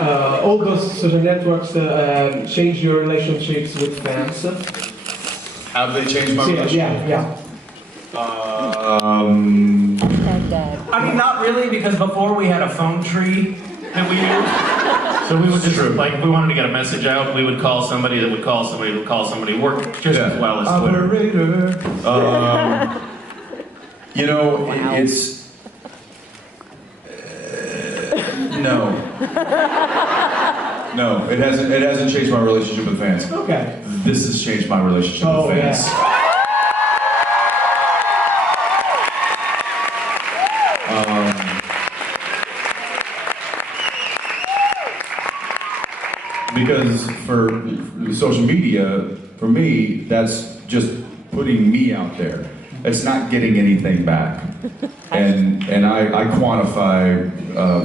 all those social networks change your relationships with fans? Have they changed my relationship? Yeah. I mean, not really, because before we had a phone tree that we used. So we would just, like, if we wanted to get a message out, we would call somebody that would call somebody that would call somebody. Worked just as well as Twitter. You know, it's... no. No, it hasn't changed my relationship with fans. Okay. This has changed my relationship with fans. Yeah. Because for social media, for me, that's just putting me out there. It's not getting anything back. And I quantify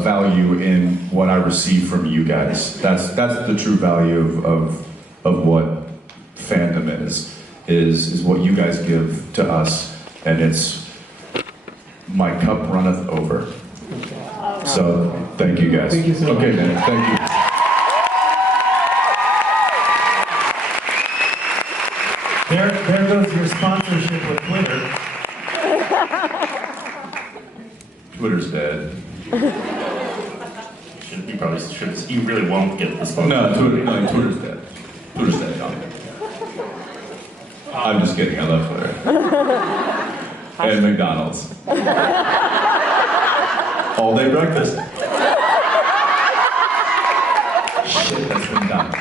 value in what I receive from you guys. That's the true value of what fandom is what you guys give to us, and it's my cup runneth over. So thank you guys. Thank you so much. Okay, man. Thank you. There goes your sponsorship with Twitter. Twitter's dead. You probably should. You really won't get this phone. No, Twitter's dead. Twitter's dead. I'm just kidding. I love Twitter. And McDonald's. All day breakfast. Shit, that's been done.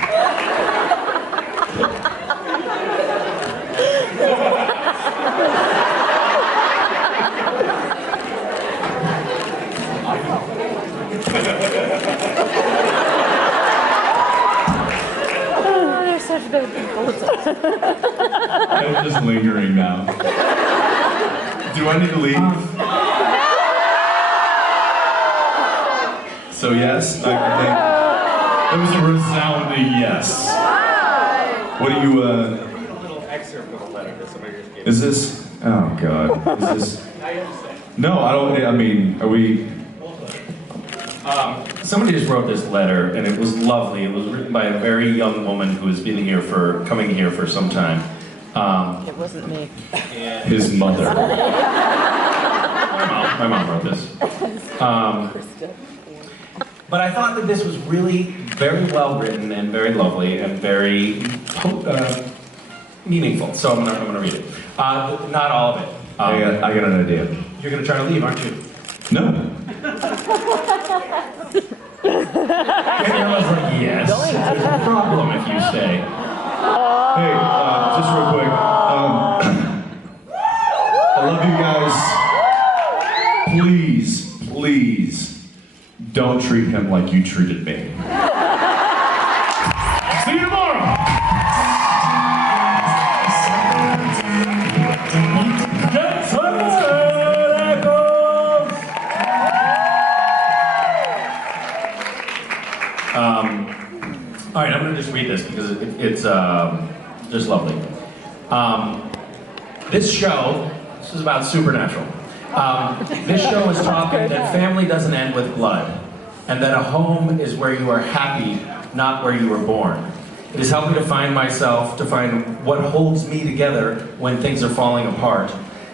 They're such bad people. I'm just lingering now. Do I need to leave? So yes, I think it was a resounding yes. What do you, A little excerpt from a letter that somebody just gave. is this, oh God, is this, no, I don't, I mean, are we, Somebody just wrote this letter, and it was lovely. It was written by a very young woman who has been coming here for some time. It wasn't me. his mother? My mom wrote this. But I thought that this was really very well written and very lovely and very meaningful. So I'm gonna read it. Not all of it. I got an idea. You're gonna try to leave, aren't you? No. And I was like, yes. There's a problem if you stay. Hey, just real quick. I love you guys. Please, don't treat him like you treated me. See you tomorrow. All right, I'm going to just read this because it's just lovely. This is about Supernatural. This show is talking that family doesn't end with blood, and that a home is where you are happy, not where you were born. It has helped me to find myself, to find what holds me together when things are falling apart.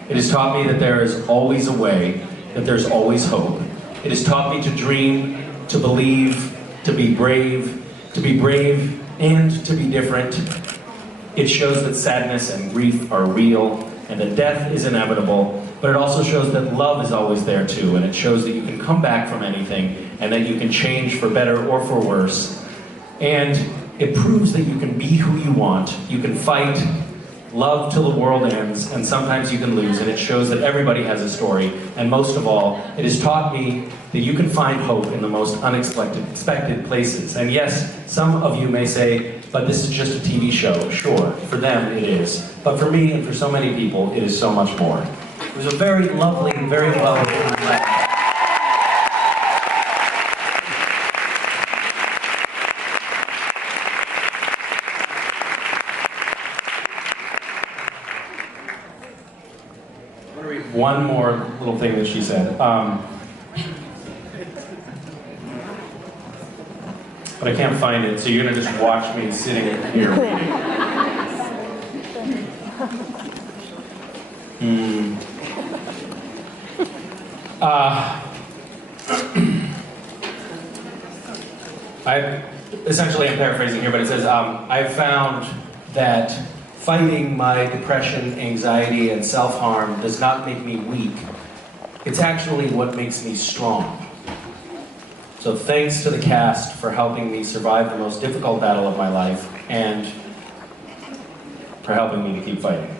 It has taught me that there is always a way, that there's always hope. It has taught me to dream, to believe, to be brave and to be different. It shows that sadness and grief are real and that death is inevitable, but it also shows that love is always there too, and it shows that you can come back from anything and that you can change for better or for worse. And it proves that you can be who you want, you can fight, love till the world ends, and sometimes you can lose, and it shows that everybody has a story, and most of all, it has taught me that you can find hope in the most unexpected places. And yes, some of you may say, but this is just a TV show. Sure, for them it is. But for me and for so many people, it is so much more. It was a very lovely, very well-written letter. I'm going to read one more little thing that she said. but I can't find it, so you're gonna just watch me sitting here reading. I'm paraphrasing here, but it says, I've found that fighting my depression, anxiety, and self-harm does not make me weak. It's actually what makes me strong. So thanks to the cast for helping me survive the most difficult battle of my life, and for helping me to keep fighting.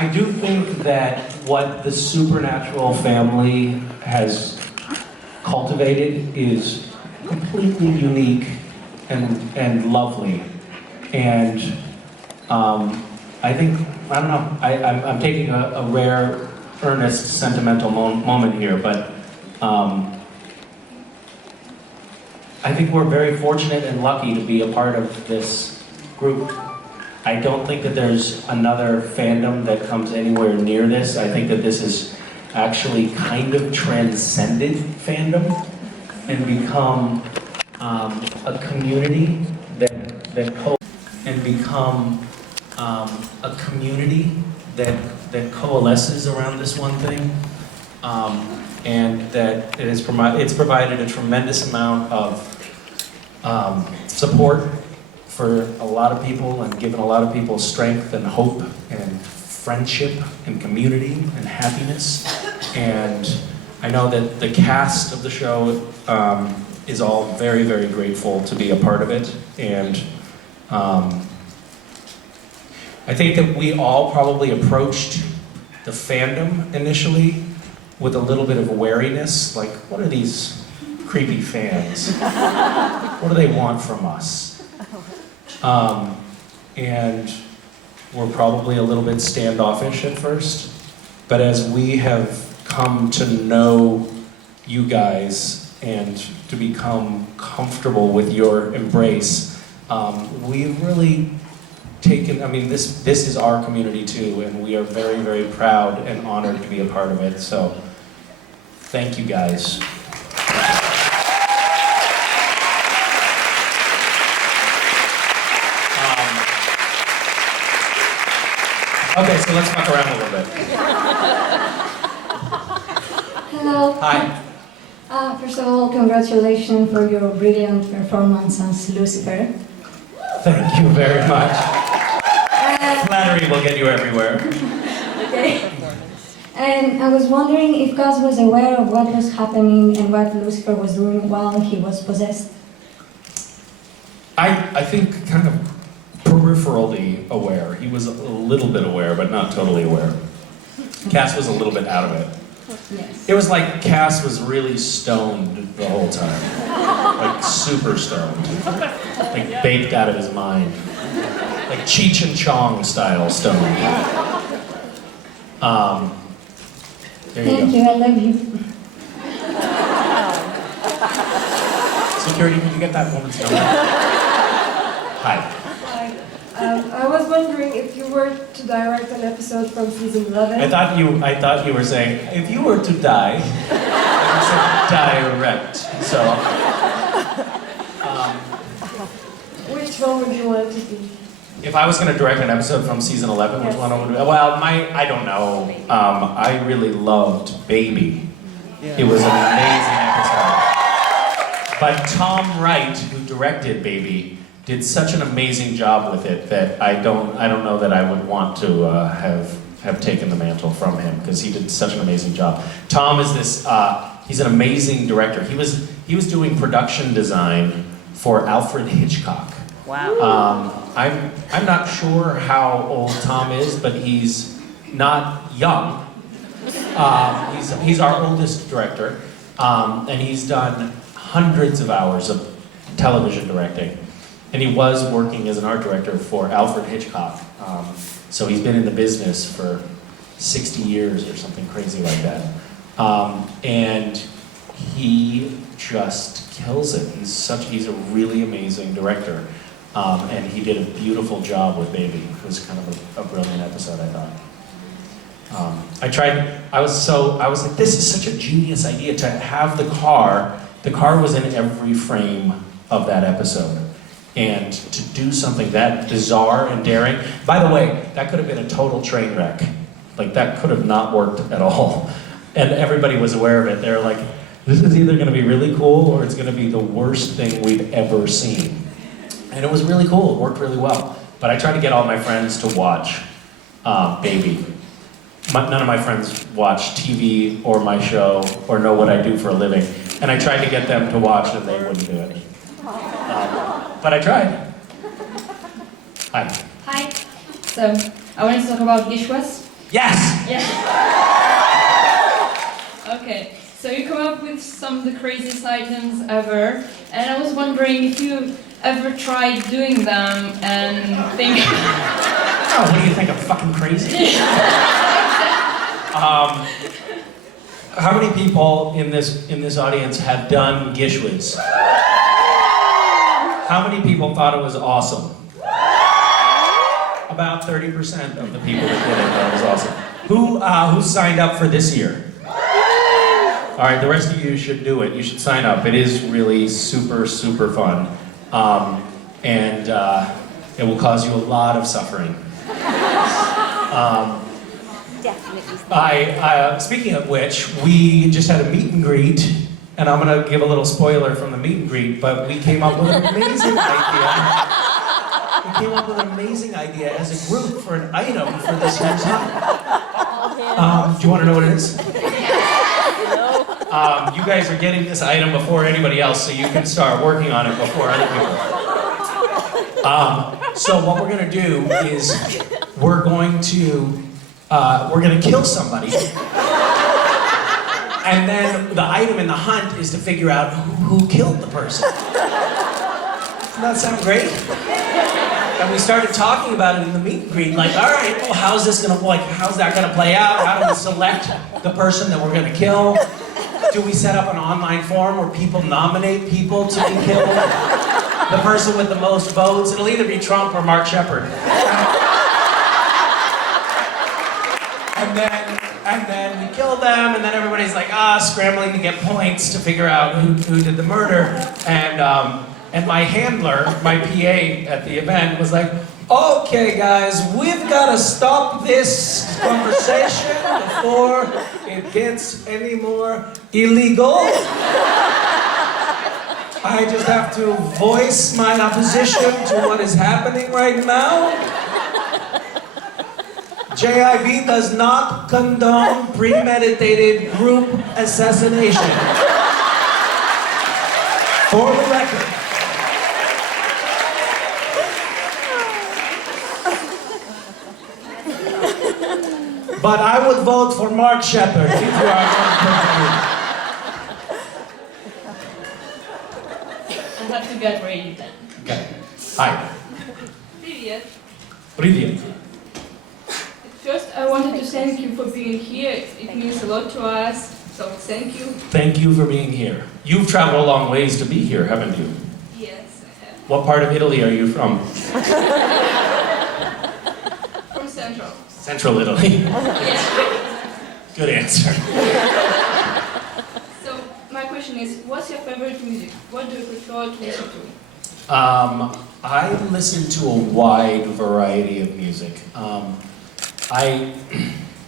I do think that what the Supernatural family has cultivated is completely unique and lovely. And I think, I don't know, I'm taking a rare, earnest, sentimental moment here, but I think we're very fortunate and lucky to be a part of this group. I don't think that there's another fandom that comes anywhere near this. I think that this is actually kind of transcended fandom and become a community that coalesces around this one thing, and that it's provided a tremendous amount of support for a lot of people, and given a lot of people strength and hope and friendship and community and happiness. And I know that the cast of the show is all very, very grateful to be a part of it. And I think that we all probably approached the fandom initially with a little bit of wariness, like, what are these creepy fans? What do they want from us? And we're probably a little bit standoffish at first, but as we have come to know you guys and to become comfortable with your embrace, we've really taken, I mean, this is our community too, and we are very, very proud and honored to be a part of it, so thank you guys. Okay, so let's fuck around a little bit. Hello. Hi. First of all, congratulations for your brilliant performance as Lucifer. Thank you very much. Flattery will get you everywhere. Okay. And I was wondering if Gus was aware of what was happening and what Lucifer was doing while he was possessed. I think kind of peripherally aware. He was a little bit aware, but not totally aware. Cass was a little bit out of it. Yes. It was like Cass was really stoned the whole time. Like super stoned. Like baked out of his mind. Like Cheech and Chong style stoned. There you Thank go. you, I love you. Security, can you get that woman's number? Hi. I was wondering if you were to direct an episode from season 11. I thought you were saying, if you were to die, I said direct. So, Which one would you want to be? if I was going to direct an episode from season 11, which Yes. one would? Well, I don't know. I really loved Baby. It was an amazing episode. But Tom Wright, who directed Baby, did such an amazing job with it that I don't know that I would want to have taken the mantle from him, because he did such an amazing job. Tom is this, he's an amazing director. He was doing production design for Alfred Hitchcock. Wow. I'm not sure how old Tom is, but he's not young. He's our oldest director, and he's done hundreds of hours of television directing. And he was working as an art director for Alfred Hitchcock. So he's been in the business for 60 years or something crazy like that. And he just kills it. He's a really amazing director. And he did a beautiful job with Baby. It was kind of a brilliant episode, I thought. I was like, this is such a genius idea to have the car was in every frame of that episode. And to do something that bizarre and daring, by the way, that could have been a total train wreck. Like, that could have not worked at all. And everybody was aware of it. They're like, this is either gonna be really cool or it's gonna be the worst thing we've ever seen. And it was really cool, it worked really well. But I tried to get all my friends to watch Baby. None of my friends watch TV or my show or know what I do for a living. And I tried to get them to watch and they wouldn't do it. But I tried. Hi. Hi. So, I wanted to talk about Gishwas. Yes! Yeah. Okay, so you come up with some of the craziest items ever, and I was wondering if you ever tried doing them and think... Oh, what do you think, I'm fucking crazy? How many people in this audience have done Gishwas? How many people thought it was awesome? About 30% of the people that did it thought it was awesome. Who signed up for this year? All right, the rest of you should do it. You should sign up. It is really super, super fun. And it will cause you a lot of suffering. Definitely. Speaking of which, we just had a meet and greet, and I'm gonna give a little spoiler from the meet and greet, but we came up with an amazing idea. We came up with an amazing idea as a group for an item for this year's hunt. Do you want to know what it is? You guys are getting this item before anybody else, so you can start working on it before other people. So what we're gonna do is we're gonna kill somebody, and then the item in the hunt is to figure out who killed the person. Doesn't that sound great? And we started talking about it in the meet and greet, like, all right, well, how's that gonna play out? How do we select the person that we're gonna kill? Do we set up an online forum where people nominate people to be killed? The person with the most votes, it'll either be Trump or Mark Shepard. And then we kill them, and then everybody's like, scrambling to get points to figure out who did the murder. And my handler, my PA at the event, was like, okay guys, we've got to stop this conversation before it gets any more illegal. I just have to voice my opposition to what is happening right now. JIB does not condone premeditated group assassination. For the record. But I would vote for Mark Shepard if you are not I have to get ready then. Okay. Hi. Привет. Привет. First, I wanted to thank you for being here. It means a lot to us, so thank you. Thank you for being here. You've traveled a long ways to be here, haven't you? Yes, I have. What part of Italy are you from? From Central. Central Italy. Yes. Good answer. So, my question is, what's your favorite music? What do you prefer to listen to? I listen to a wide variety of music.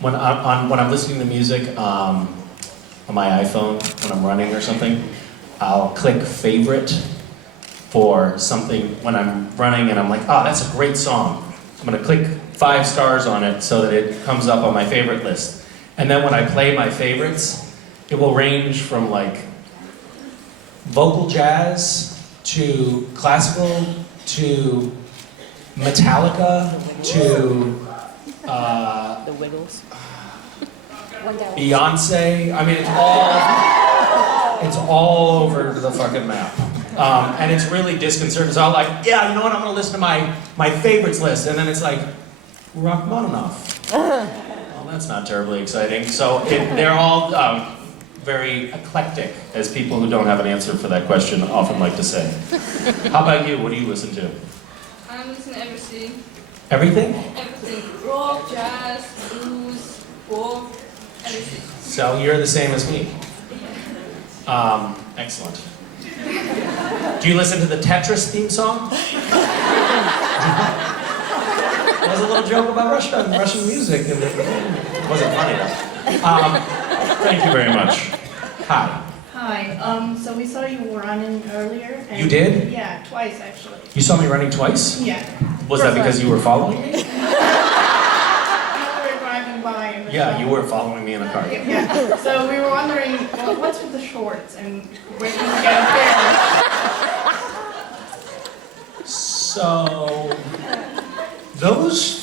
When I'm listening to music on my iPhone, when I'm running or something, I'll click favorite for something when I'm running and I'm like, oh, that's a great song. I'm gonna click 5 stars on it so that it comes up on my favorite list. And then when I play my favorites, it will range from like vocal jazz to classical to Metallica to The Wiggles. Beyonce. I mean, it's all over the fucking map. And it's really disconcerting. So I'm like, yeah, you know what? I'm gonna listen to my favorites list, and then it's like Rachmaninoff. Well, that's not terribly exciting. So they're all very eclectic, as people who don't have an answer for that question often like to say. How about you? What do you listen to? I listen to everything. Everything? Everything. Rock, jazz, blues, pop, everything. So you're the same as me. Excellent. Do you listen to the Tetris theme song? It was a little joke about Russia and Russian music, and it wasn't funny though. Thank you very much. Hi. Hi. So we saw you were running earlier. And You did? Yeah, twice actually. You saw me running twice? Yeah. Was that because you were following me? You were driving by. In the Yeah, car. you were following me in a car. Yeah. So we were wondering, well, what's with the shorts and where can you get a pair? So,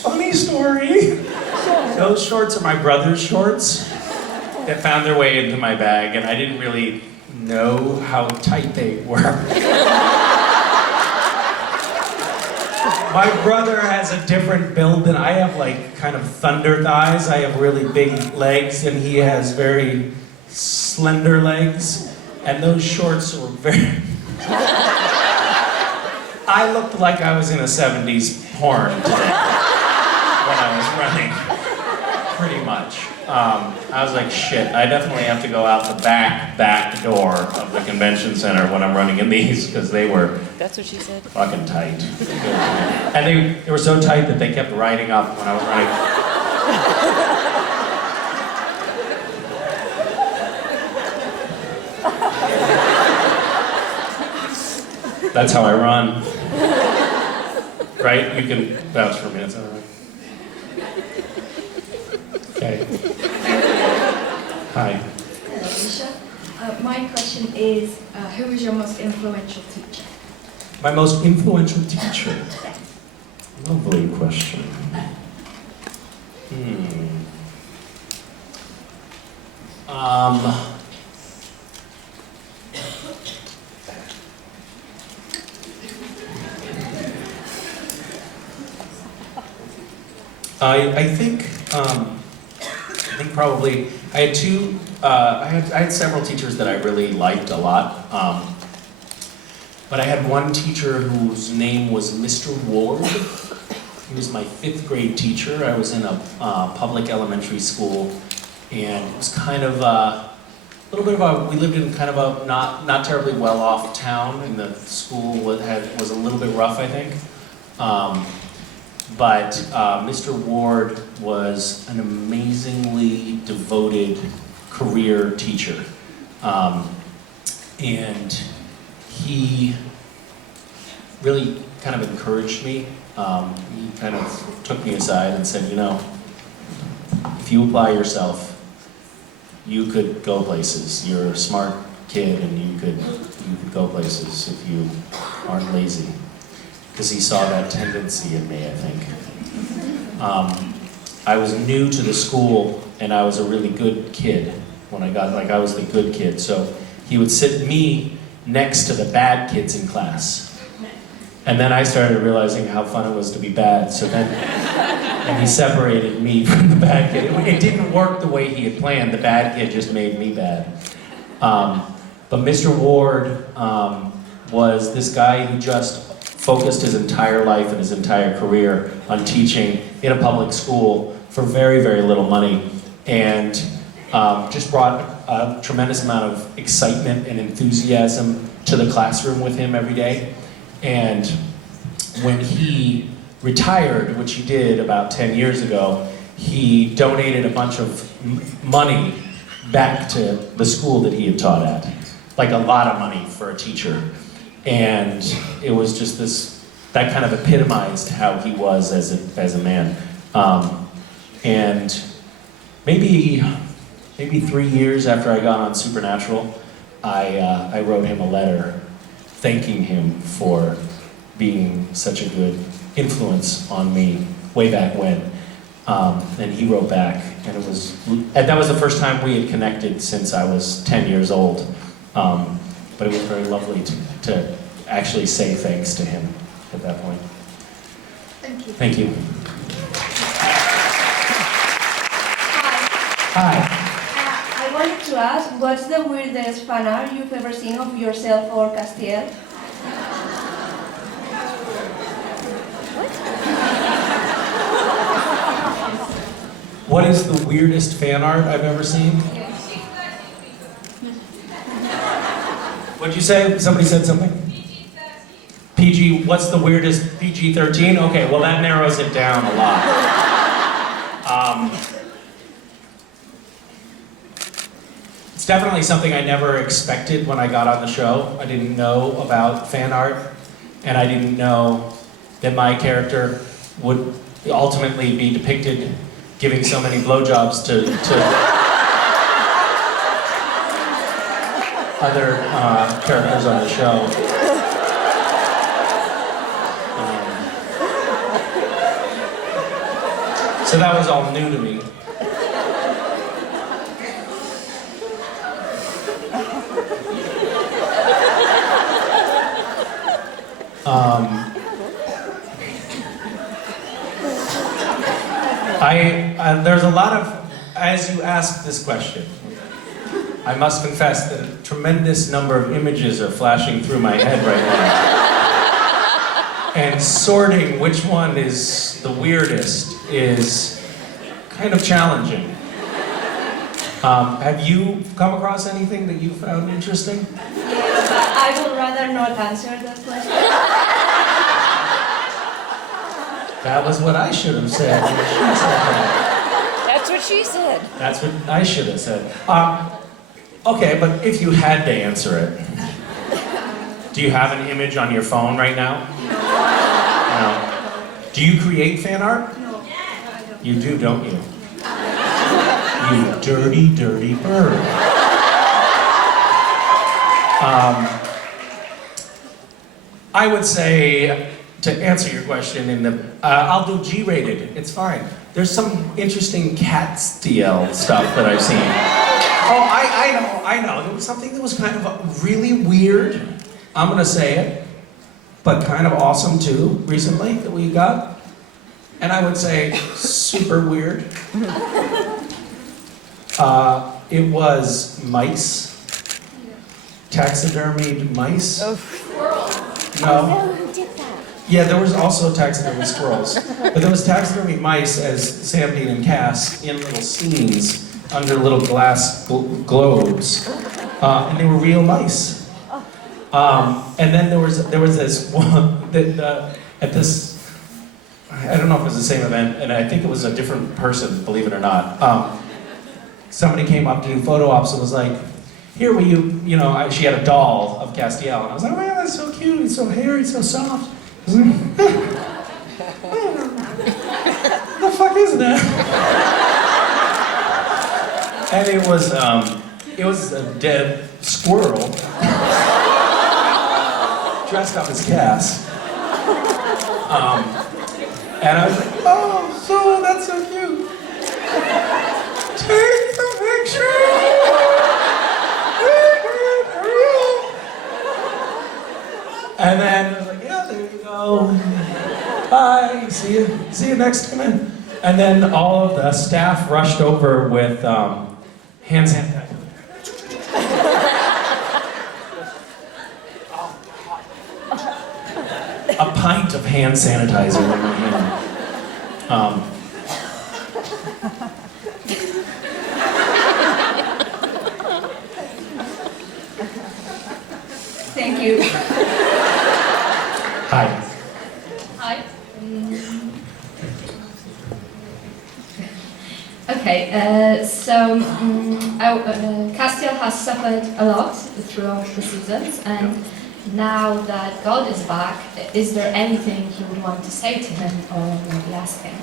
funny story. Those shorts are my brother's shorts that found their way into my bag, and I didn't really know how tight they were. My brother has a different build than I have, like kind of thunder thighs. I have really big legs, and he has very slender legs, and those shorts were very... I looked like I was in a 70s porn today when I was running, pretty much. I was like, shit, I definitely have to go out the back door of the convention center when I'm running in these, because they were That's what she said. fucking tight. And they were so tight that they kept riding up when I was running. That's how I run. Right? You can vouch for me, that's how I run. Okay. Hi. Hello, Misha. My question is, who is your most influential teacher? My most influential teacher? Lovely question. I think probably I had two. I had several teachers that I really liked a lot, but I had one teacher whose name was Mr. Ward. He was my 5th grade teacher. I was in a public elementary school, and it was kind of a little bit of a. We lived in kind of a not terribly well off town, and the school was a little bit rough, I think. But Mr. Ward was an amazingly devoted career teacher. And he really kind of encouraged me. He kind of took me aside and said, you know, if you apply yourself, you could go places. You're a smart kid and you could go places if you aren't lazy. Because he saw that tendency in me, I think. I was new to the school, and I was a really good kid when I was the good kid. So he would sit me next to the bad kids in class. And then I started realizing how fun it was to be bad. So then and he separated me from the bad kid. It didn't work the way he had planned. The bad kid just made me bad. But Mr. Ward was this guy who just focused his entire life and his entire career on teaching in a public school for very, very little money, and just brought a tremendous amount of excitement and enthusiasm to the classroom with him every day. And when he retired, which he did about 10 years ago, he donated a bunch of money back to the school that he had taught at. Like a lot of money for a teacher. And it was just that kind of epitomized how he was as a man. And maybe 3 years after I got on Supernatural, I wrote him a letter thanking him for being such a good influence on me way back when. And he wrote back, and that was the first time we had connected since I was 10 years old. But it was very lovely to actually say thanks to him at that point. Thank you. Thank you. Hi. I wanted to ask, what's the weirdest fan art you've ever seen of yourself or Castiel? What is the weirdest fan art I've ever seen? What'd you say? Somebody said something? PG, what's the weirdest PG-13? Okay, well that narrows it down a lot. It's definitely something I never expected when I got on the show. I didn't know about fan art, and I didn't know that my character would ultimately be depicted giving so many blowjobs to other characters on the show. So that was all new to me. There's a lot of, as you ask this question, I must confess that a tremendous number of images are flashing through my head right now. And sorting which one is the weirdest is kind of challenging. Have you come across anything that you found interesting? Yes, but I would rather not answer that question. That was what I should have said. She said that. That's what she said. That's what I should have said. Okay, but if you had to answer it, do you have an image on your phone right now? No. Do you create fan art? No. You do, don't you? You dirty, dirty bird. I would say, to answer your question, I'll do G-rated. It's fine. There's some interesting cat steal stuff that I've seen. Oh, I know. There was something that was kind of really weird. I'm gonna say it, but kind of awesome too. Recently that we got, and I would say super weird. It was mice, taxidermied mice. Oh. No. Yeah, there was also taxidermy squirrels, but there was taxidermy mice as Sam, Dean, and Cass in little scenes under little glass globes, and they were real mice. And then there was this one that at this, I don't know if it was the same event, and I think it was a different person, believe it or not. Somebody came up to do photo ops and was like, "Here, will you know?" She had a doll of Castiel, and I was like, "Oh, yeah, that's so cute. He's so hairy, so soft." I was like, what the fuck is that? And it was a dead squirrel dressed up as Cass. And I was like, "Oh, so that's so cute. Take the picture. And then I was like, yeah, there you go. Bye. See you next time." And then all of the staff rushed over with hand sanitizer. A pint of hand sanitizer in my hand. Thank you. Hi. Hi. Okay, Castiel has suffered a lot throughout the seasons, and now that God is back, is there anything you would want to say to him or maybe ask him?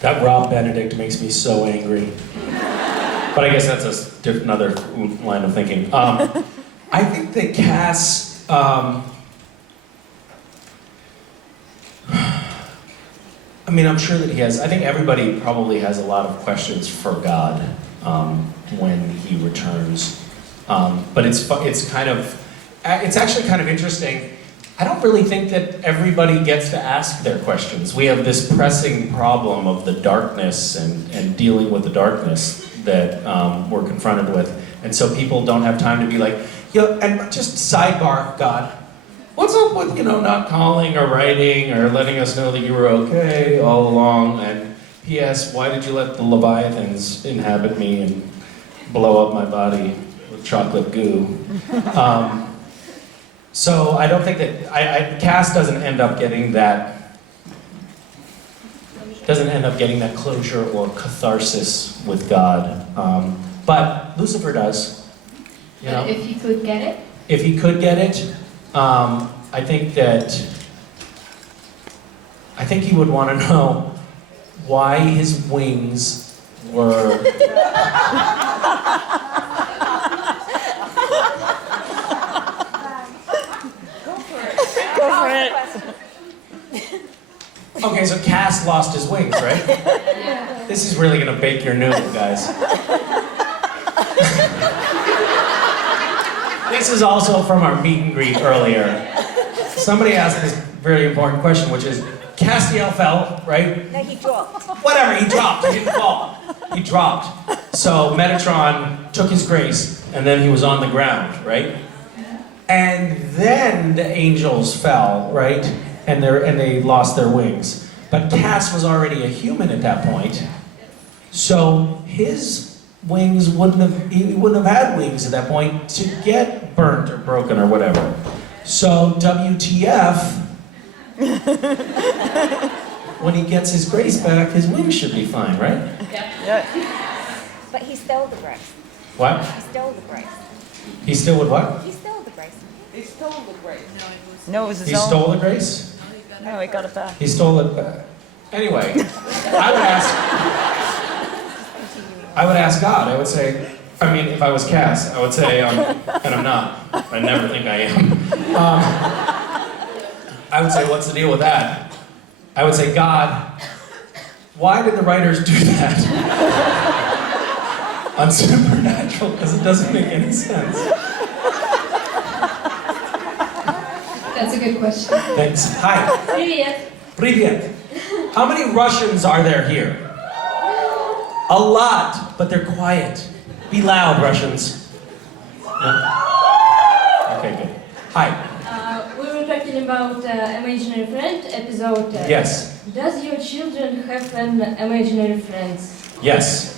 That Rob Benedict makes me so angry. But I guess that's another line of thinking. I think that Cass, I'm sure that he has, I think everybody probably has a lot of questions for God when he returns. But it's actually kind of interesting. I don't really think that everybody gets to ask their questions. We have this pressing problem of the darkness and dealing with the darkness that we're confronted with. And so people don't have time to be like, and just sidebar, God, what's up with, not calling or writing or letting us know that you were okay all along? And P.S., why did you let the Leviathans inhabit me and blow up my body with chocolate goo? So I don't think that, Cass doesn't end up getting that closure or catharsis with God. But Lucifer does. But if he could get it? If he could get it, I think he would want to know why his wings were... Go for it. Okay, so Cass lost his wings, right? Yeah. This is really gonna bake your noodle, guys. This is also from our meet and greet earlier. Somebody asked this very important question, which is, Castiel fell, right? No, he dropped. Whatever, he dropped, he didn't fall. He dropped. So Metatron took his grace, and then he was on the ground, right? And then the angels fell, right? And they lost their wings. But Cass was already a human at that point. So his wings he wouldn't have had wings at that point to get burnt or broken or whatever. So WTF, when he gets his grace back, his wings should be fine, right? Yeah. But he stole the grace. What? He stole the grace. He still would what? He stole the grace. He stole the grace. No, it was his He own. stole the grace? No, he got it back. He stole it back. Anyway, I would ask God. I would say, if I was Cass, I would say, and I'm not. I never think I am. I would say, what's the deal with that? I would say, God, why did the writers do that on Supernatural? Because it doesn't make any sense. That's a good question. Thanks. Hi. Привет. Привет. How many Russians are there here? A lot, but they're quiet. Be loud, Russians. No? Okay, good. Hi. We were talking about imaginary friend episode. Yes. Does your children have an imaginary friends? Yes.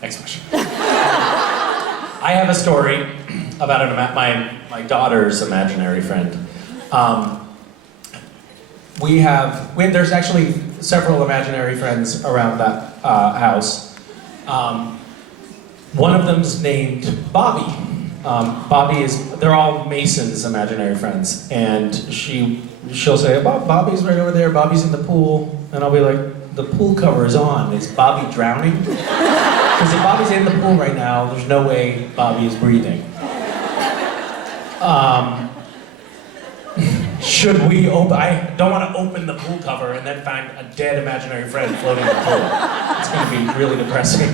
Next question. I have a story about my daughter's imaginary friend. There's actually several imaginary friends around that house. One of them's named Bobby. They're all Mason's imaginary friends, and she'll say, Bobby's right over there, Bobby's in the pool, and I'll be like, the pool cover is on, is Bobby drowning? Because if Bobby's in the pool right now, there's no way Bobby is breathing. Should we I don't want to open the pool cover and then find a dead imaginary friend floating in the pool. It's going to be really depressing.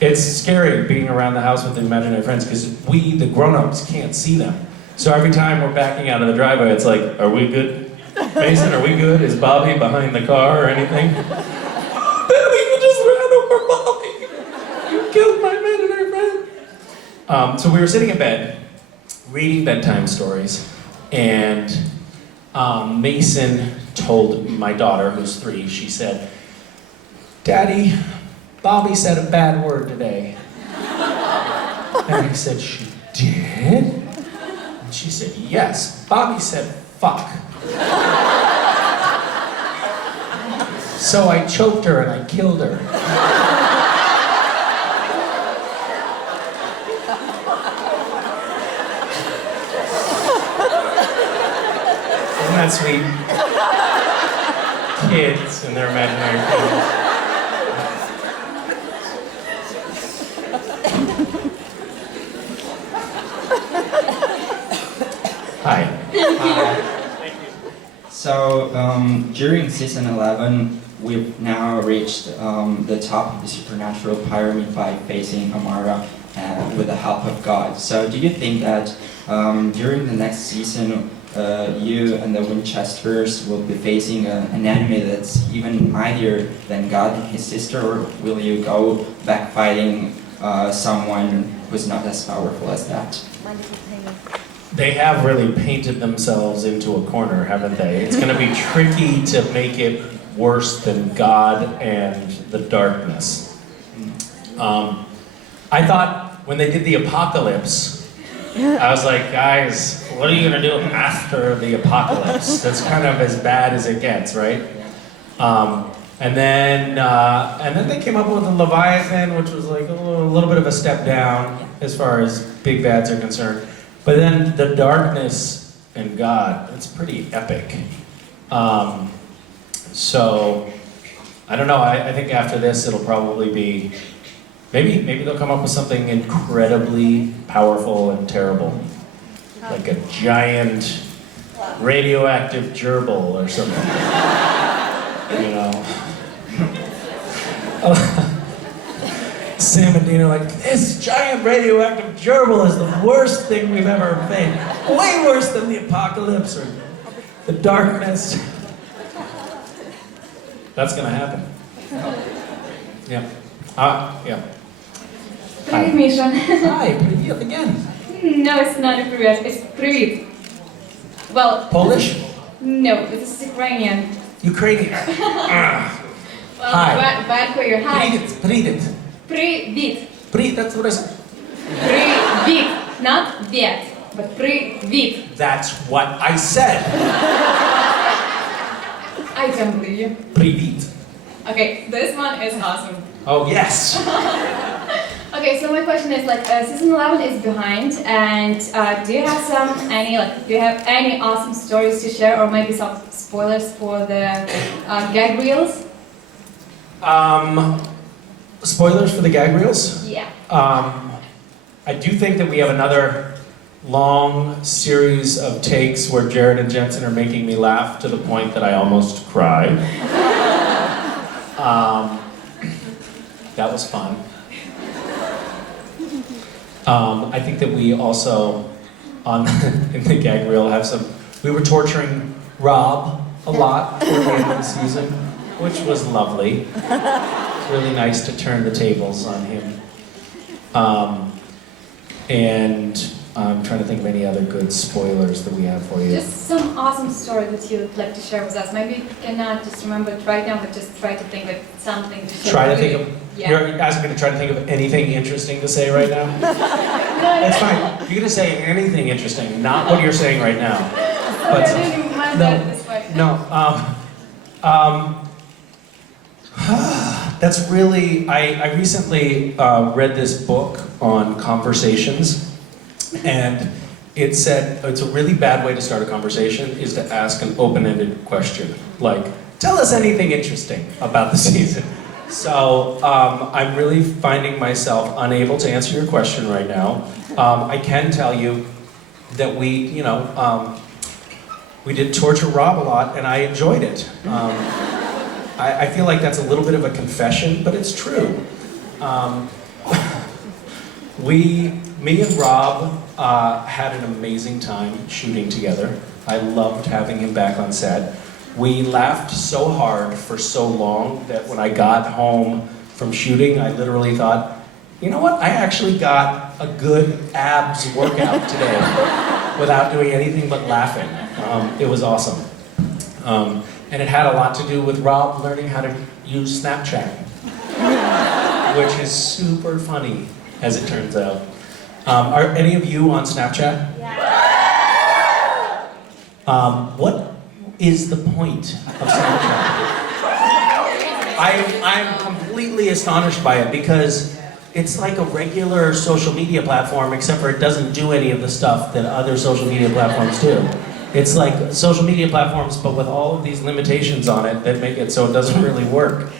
It's scary being around the house with the imaginary friends because we, the grown-ups, can't see them. So every time we're backing out of the driveway, it's like, are we good? Mason, are we good? Is Bobby behind the car or anything? Baby, you just ran over Bobby. You killed my imaginary friend. So we were sitting in bed, reading bedtime stories, and Mason told my daughter, who's 3, she said, Daddy, Bobby said a bad word today. And I said, she did? And she said, yes, Bobby said fuck. So I choked her and I killed her. Isn't that sweet? Kids and their imaginary friends. Hi. Thank you. So during season 11, we've now reached the top of the supernatural pyramid by facing Amara with the help of God. So do you think that during the next season, you and the Winchesters will be facing an enemy that's even mightier than God and his sister, or will you go back fighting someone who's not as powerful as that? They have really painted themselves into a corner, haven't they? It's going to be tricky to make it worse than God and the darkness. I thought when they did the apocalypse, I was like, guys, what are you going to do after the apocalypse? That's kind of as bad as it gets, right? And then they came up with the Leviathan, which was like a little bit of a step down as far as big bads are concerned. But then the darkness and God, it's pretty epic. So, I don't know, I think after this it'll probably be, maybe they'll come up with something incredibly powerful and terrible. Like a giant radioactive gerbil or something. You know. Sam and Dina are like, this giant radioactive gerbil is the worst thing we've ever made. Way worse than the apocalypse or the darkness. That's gonna happen. Yeah. Yeah. Привет, Misha. Hi, привет again. No, it's not a привет, it's привit. Well, Polish? No, this is Ukrainian. Ukrainian. Well, Hi. bad for your hi. Привет. Привit. That's what I said. Привit. Not vet, but привit. That's what I said. I don't believe you. Привit. Okay, this one is awesome. Oh, yes. Okay, so my question is season 11 is behind, and do you have any awesome stories to share, or maybe some spoilers for the gag reels? Spoilers for the gag reels? Yeah. I do think that we have another long series of takes where Jared and Jensen are making me laugh to the point that I almost cried. That was fun. I think that we also, in the gag reel, we were torturing Rob a lot for the end of the season, which was lovely. It's really nice to turn the tables on him. And I'm trying to think of any other good spoilers that we have for you. Just some awesome story that you'd like to share with us. Maybe you cannot just remember it right now, but just try to think of something to share. Try to think of. Yeah. You're asking me to try to think of anything interesting to say right now? It's fine. You're gonna say anything interesting, not what you're saying right now. But that's really. I recently read this book on conversations, and it said it's a really bad way to start a conversation is to ask an open-ended question, like, tell us anything interesting about the season. So I'm really finding myself unable to answer your question right now. I can tell you that we did torture Rob a lot, and I enjoyed it. I feel like that's a little bit of a confession, but it's true. Me and Rob had an amazing time shooting together. I loved having him back on set. We laughed so hard for so long that when I got home from shooting, I literally thought, you know what? I actually got a good abs workout today without doing anything but laughing. It was awesome. And it had a lot to do with Rob learning how to use Snapchat, which is super funny, as it turns out. Are any of you on Snapchat? Yeah. What is the point of Snapchat? I'm completely astonished by it because it's like a regular social media platform, except for it doesn't do any of the stuff that other social media platforms do. It's like social media platforms, but with all of these limitations on it that make it so it doesn't really work.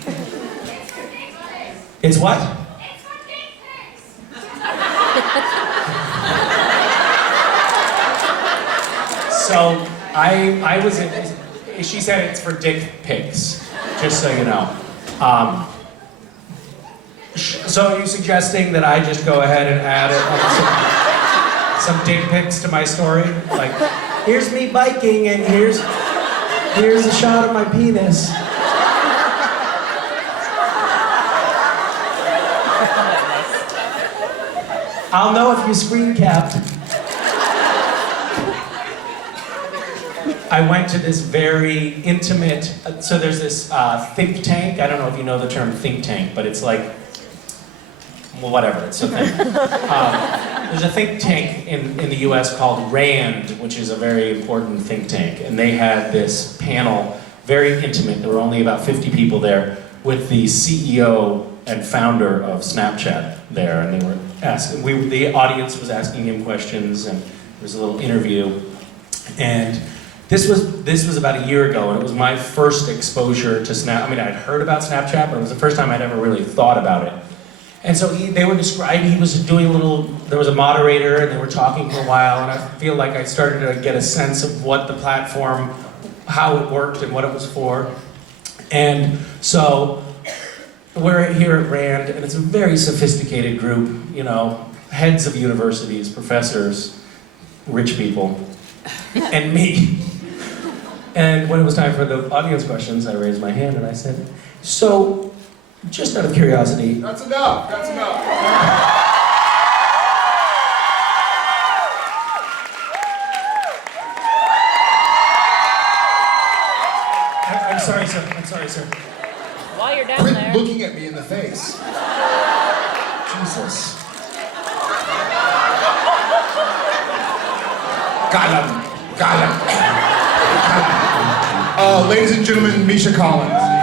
It's what? So I was in, she said it's for dick pics, just so you know. So are you suggesting that I just go ahead and add some dick pics to my story? Like, here's me biking and here's a shot of my penis. I'll know if you screen capped. I went to this very intimate, so there's this think tank. I don't know if you know the term think tank, but it's like, well, whatever, it's a thing. There's a think tank in the US called RAND, which is a very important think tank. And they had this panel, very intimate, there were only about 50 people there, with the CEO and founder of Snapchat there. And they were asking, the audience was asking him questions, and there was a little interview. And this was about a year ago, and it was my first exposure to Snap. I mean, I'd heard about Snapchat, but it was the first time I'd ever really thought about it. And so they were describing, he was doing a little, there was a moderator, and they were talking for a while, and I feel like I started to get a sense of what the platform, how it worked and what it was for. And so we're here at RAND, and it's a very sophisticated group, you know, heads of universities, professors, rich people, and me. And when it was time for the audience questions, I raised my hand and I said, so, just out of curiosity. That's enough, that's enough. I'm sorry, sir. I'm sorry, sir. While you're down Quit there. looking at me in the face. Jesus. Got him. Got him. Ladies and gentlemen, Misha Collins.